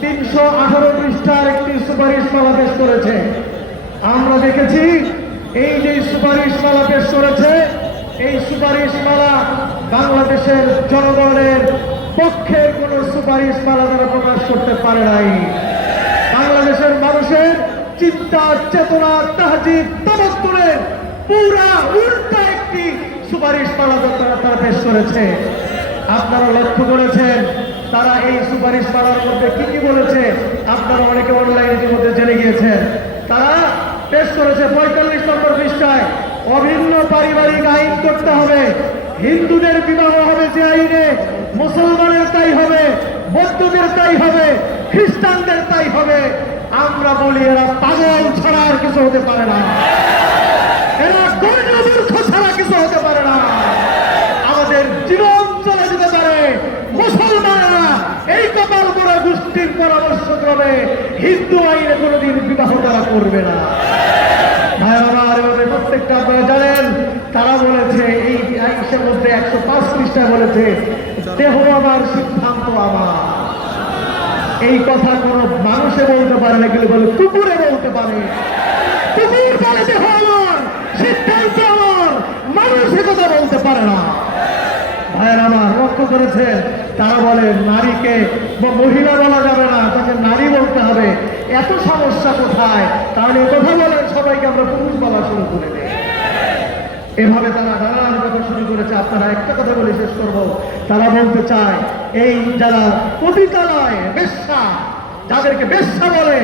তিনশো আঠারো পৃষ্ঠার একটি সুপারিশ মালা পেশ করেছে। আমরা দেখেছি, এই যে সুপারিশ মালা পেশ করেছে, এই সুপারিশ মালা বাংলাদেশের জনগণের পক্ষে কোনো সুপারিশ মালা তারা প্রকাশ করতে পারে নাই। বাংলাদেশের মানুষের চিন্তা, চেতনা, তাহাজিব তবত্তরের পুরা উল্টা একটি সুপারিশ মালা তারা পেশ করেছে। আপনারা লক্ষ্য করেছেন তারা এই সুপারিশ মালার মধ্যে কি কি বলেছে। আপনারা অনেকে অনলাইনে ইতিমধ্যে জেনে গিয়েছেন। তারা পেশ করেছে পঁয়তাল্লিশ নম্বর পৃষ্ঠায়, অভিন্ন পারিবারিক আইন করতে হবে। হিন্দুদের বিবাহ হবে যে আইনে, মুসলমানের তাই হবে, বৌদ্ধদের তাই হবে, খ্রিস্টানদের তাই হবে। আমরা বলি এরা পাগল ছাড়া আর কিছু হতে পারে না এরা গণমূর্খ ছাড়া কিছু হতে পারে না আমাদের জীবন চলে যেতে পারে মুসলমানেরা এই কপাল করে গোষ্ঠীর ক্রমে হিন্দু আইনে কোনোদিন বিবাহ তারা করবে না। ভাই আমার প্রত্যেকটা আপনারা জানেন, তারা বলেছে, এই আইসের মধ্যে একশো পাঁচ বলেছে, দেহ আমার, সিদ্ধান্ত আমার। এই কথা কোনো মানুষে বলতে পারে না, কিন্তু বলে কুকুরে বলতে পারে। কুকুর বলে, দেহ আমার, সিদ্ধান্ত আমার। মানুষ কথা বলতে পারে না। ভাইয়ের, আমার লক্ষ্য করেছেন তারা বলে, নারীকে বা মহিলা বলা যাবে না, তাকে নারী বলতে হবে। এত সমস্যা কোথায়? তাহলে কথা বলেন সবাইকে, আমরা পুরুষ বলা শুরু করে দিই। এভাবে তারা নানান কথা শুরু করেছে। আপনারা একটা কথা বলে শেষ করব। তারা বলতে চায়, এই যারা পতিতালয়, বেশ্যা, যাদেরকে বেশ্যা বলে,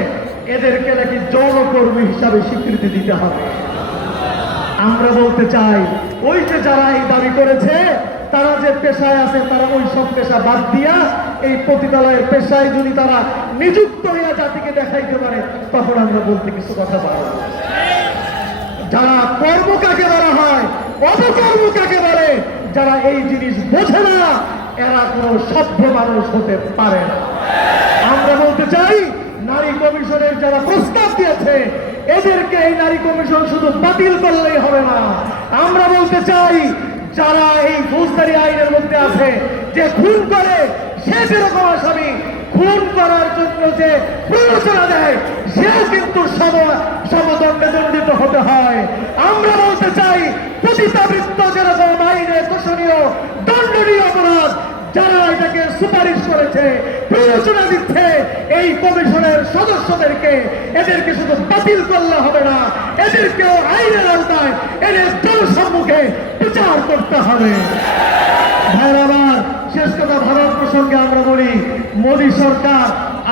এদেরকে নাকি যৌনকর্মী হিসাবে স্বীকৃতি দিতে হবে। আমরা বলতে চাই, ওই যে যারা এই দাবি করেছে তারা যে পেশায় আছে, তারা ওই সব পেশা বাদ দিয়া এই পতিতালয়ের পেশায় যদি তারা নিযুক্ত হইয়া জাতিকে দেখাইতে পারে, তখন আমরা বলতে কিছু কথা পারব যারা কর্ম কাকে বলা হয়, অপকর্ম কাকে বলে, যারা এই জিনিস বোঝে না, এরা কোনো সভ্য মানুষ হতে পারে না। আমরা বলতে চাই, নারী কমিশনের যারা প্রস্তাব দিয়েছে, এদেরকে এই নারী কমিশন শুধু বাতিল করলেই হবে না। আমরা বলতে চাই যারা এই ফৌজদারি আইনের মধ্যে আছে, যে খুন করে, সে যেরকম আসামি, খুন করার জন্য যে প্ররোচনা দেয় সেও কিন্তু সম, সমদণ্ডে দণ্ডিত হতে হয়। আমরা বলতে চাই, পতিতাবৃত্ত যেরকম আইনে দোষণীয় দণ্ডনীয় অপরাধ, যারা এটাকে সুপারিশ করেছে, প্ররোচনা দিচ্ছে, এই কমিশনের সদস্যদেরকে, এদেরকে শুধু বাতিল করলে হবে না, এদেরকেও আইনের আওতায় এদের করতে হবে। ভাইরা আমার শেষ কথা ভারত প্রসঙ্গে আমরা বলি, মোদী সরকার,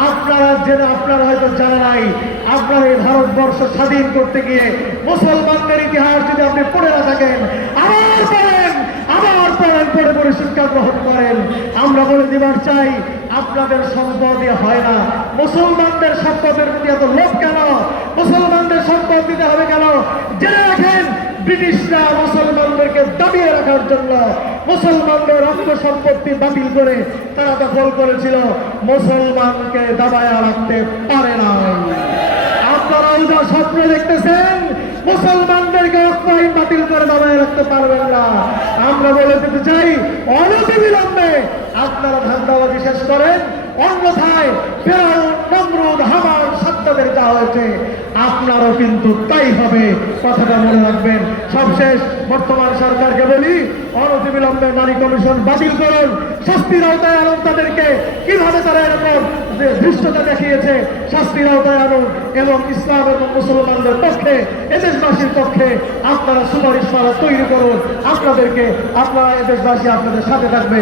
আপনারা যেন আপনারা হয়তো জানা নাই, আপনারা এই ভারতবর্ষ স্বাধীন করতে গিয়ে মুসলমানদের ইতিহাস যদি আপনি পড়ে না থাকেন, আবার পড়েন আবার পড়েন, পড়ে পড়ে শিক্ষা গ্রহণ করেন। আমরা বলে দিবার চাই আপনাদের সম্পদে হয় না। মুসলমানদের সম্পদের প্রতি এত লোভ কেন? মুসলমানদের সম্পদ দিতে হবে কেন? জেনে রাখেন, ব্রিটিশরা মুসলমানদেরকে দাবিয়ে রাখার জন্য মুসলমানদের অঙ্গ সম্পত্তি বাতিল করে তারা দখল করেছিল। মুসলমানকে দাবায় রাখতে পারে নাই। আপনারাও যা স্বপ্ন দেখতেছেন মুসলমানদেরকে অক্ষাহীন বাতিল করে দাবায় রাখতে পারবেন না। আমরা বলে দিতে চাই অনতি বিলম্বে আপনারা ধান্দাবাজি শেষ করেন। অন্যথায় ফেরাউন নমরুদ হামান সত্তাদের যা হয়েছে, আপনারও কিন্তু তাই হবে। কথাটা মনে রাখবেন। সবশেষ বর্তমান সরকারকে বলি অনতি বিলম্বে নারী কমিশন বাতিল করুন। শাস্তির আওতায় আনুন তাদেরকে। কীভাবে তারা এরকম ধৃষ্টতা দেখিয়েছে, শাস্তির আওতায় আনুন। এবং ইসলাম এবং মুসলমানদের পক্ষে, এদেশবাসীর পক্ষে আপনারা সুপারিশ তৈরি করুন। আপনাদেরকে, আপনারা এদেশবাসী আপনাদের সাথে থাকবে।